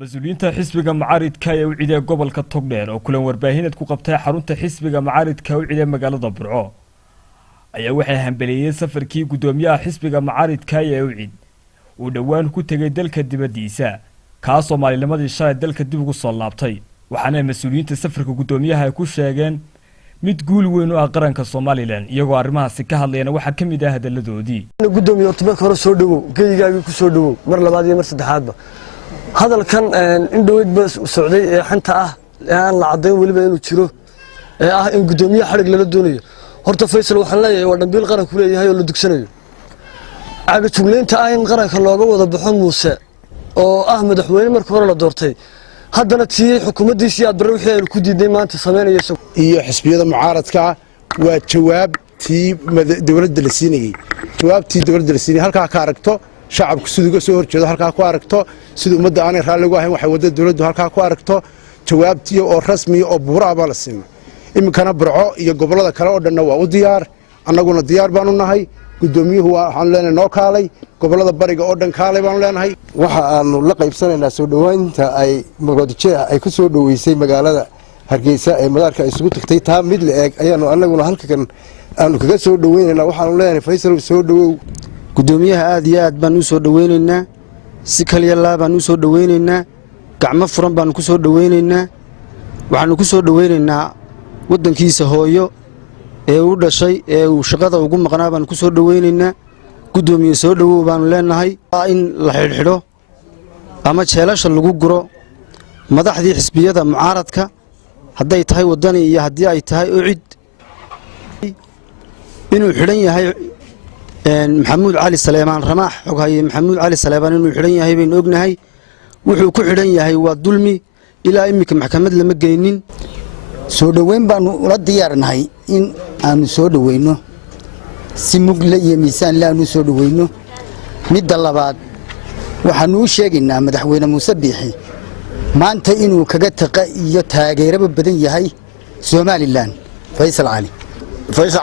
مسؤولينta xisbiga macaaridka ee u ciiday gobolka Togdheer oo kulan warbaahineed ku qabtay xarunta xisbiga macaaridka u ciiday magaalada Burco ayaa waxay hambeliyeen safarkii gudoomiyaha xisbiga macaaridka ee u ciid uu dhawaan ku tagay dalka dibadiisa ka Soomaaliyeed shalay dalka dib ugu soo laabtay waxaana mas'uuliyiinta safarka gudoomiyaha ay ku sheegeen mid guul weyn oo qaranka Soomaaliland iyagoo arrimahaasi ka hadlayna waxa kamid ah hadaladoodii gudoomiyaha tobanka hore soo dhawow geeygaaga ku soo dhawow mar labaad iyo mar saddexaadba hadalkan in dhaweyd bas socday ee xanta ah aan la cadeyn waliba inuu jiro ee ah in gudoomiyaha xarig lala doonayo horta Faysal waxaan leeyahay waa dambiil qaran ku leeyahay oo la dugsanayo aaga jugleynta ah in qaranka looga wada baxo Muuse oo ah madaxweyne markii hore la doortay haddana tii xukuumaddiisii aad bari wixii ay ku diiday maanta sameynayso iyo xisbiyada mucaaradka waa jawaabtii dawladda la siinayay jawaabtii dawladda la siinayay halka ka aragto shacabku sidoo soo horjeedo halka ku aragto sidoo ummadda aanay raali ugu ahayn waxay wadada dawladdu halka ku aragto jawaabtii oo rasmi oo buuraaba la siimay imkana Burco iyo gobolada kale oo dhan waa u diyaar annaguna diyaar baanu nahay gudoomiyuhu waxaan leenahay noo kaalay gobolada bariga oo dhan kaalay baan leenahay waxa aanu la qaybsanaynaa soo dhawaynta ay Muqdisho ay ku soo dhaweysay magaalada Hargeysa ee madaarka isugu tagtay taa mid la eeg ayaanu annaguna halkan aanu kaga soo dhaweynaynaa waxaan leenahay Faysal soo dhawow gudoomiyaha aad iyo aad baan u soo dhaweynaynaa si kaliya baan u soo dhaweynaynaa gacmo furan baan ku soo dhaweynaynaa waxaanu ku soo dhaweynaynaa wadankiisa hooyo ee uu dhashay ee uu shaqada ugu maqnaa baan ku soo dhaweynaynaa gudoomiye soo dhawow baan leenahay in la xidhxidho ama jeelasha lagu guro madaxdii xisbiyada mucaaradka haday tahay wadani iyo hadii ay tahay u cid inuu xidhan yahay Maxamuud Cali Saleeman Ramaax xoghaye Maxamuud Cali Saleeman inuu xidhan yahay baan ognahay wuxuu ku xidhan yahay waa dulmi ilaa imika maxkamad lama geynin soo dhaweyn baan ula diyaarnahay in aanu soo dhaweyno si mugle iyo miisaan la aanu soo dhaweyno midda labaad waxaanu u sheegaynaa madaxweyne Muuse Biixi maanta inuu kaga taqa iyo taageeraba badan yahay Soomaaliland Faysal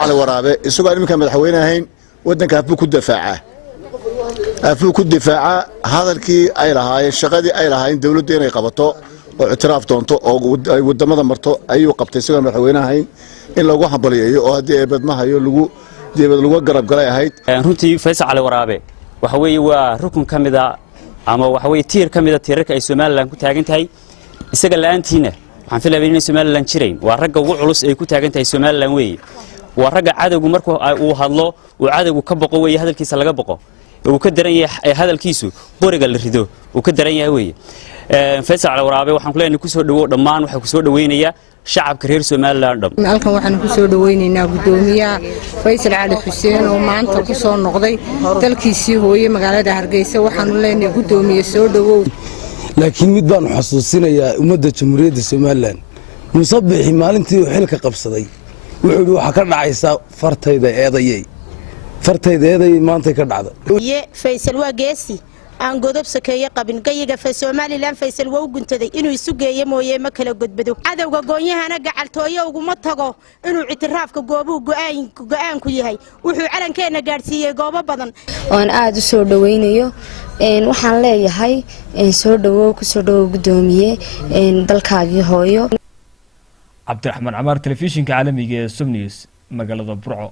Cali Waraabe isagoo imika madaxweyne ahayn wadanka afuu ku difaaca hadalkii ay lahaayeen shaqadii ay lahaayeen dawladdu inay qabato oo ictiraaf doonto oo ay wadamada marto ayuu qabtay isagoo madaxweyne ahayn in lagu hambaliyeeyo oo hadii ay badmahayo lagu garab galay ahayd runtii Faysal Cali Waraabe waxa weeye waa rukun kamida ama waxa weeye tiir kamida tiirarka ay Soomaaliland ku taagan tahay isaga laantiina waxaan filayaa in Soomaaliland jireen waa ragga ugu culus ay ku taagan tahay Soomaaliland weeye waa ragga cadawgu markuu uu hadlo uu cadawgu ka boqo weeye hadalkiisa laga boqo uu ka daran yahay hadalkiisu qoriga la rido uu ka daran yahay weeye Faysal Cali Waraabe waxaan ku leenahay ku soo dhawo dhamaan waxa ku soo dhaweynaya shacabka reer Soomaaliland halkan waxaan ku soo dhaweynaynaa gudoomiyaha Faysal Cali Xuseen oo maanta ku soo noqday dalkiisii hooye magaalada Hargeysa waxaan leenahay gudoomiye soo dhawow laakiin mid baan xasuusinayaa ummadda Jamhuuriyadda Soomaaliland Muuse Biixi maalintii uu xilka qabsaday wuxuu waxa ka dhacaysa fartayda eeday maanta ka dhacda Faysal waa geesi aan godob sakeeye qabin gayiga Soomaaliland Faysal waa u guntaday inuu isu geeyo mooyee ma kala godbado cadawga goonyahana gacaltooyo ugu ma tago inuu ictiraafka goobuhu go'aan ku yahay wuxuu calankeena gaarsiiyay goobo badan oo aad u soo dhaweynayo waxaan leeyahay soo dhawow ku soo dhawow gudoomiye dalkaagii hooyo Cabdiraxmaan Camaar telefishinka caalamiga ee Sub News magaalada Burco.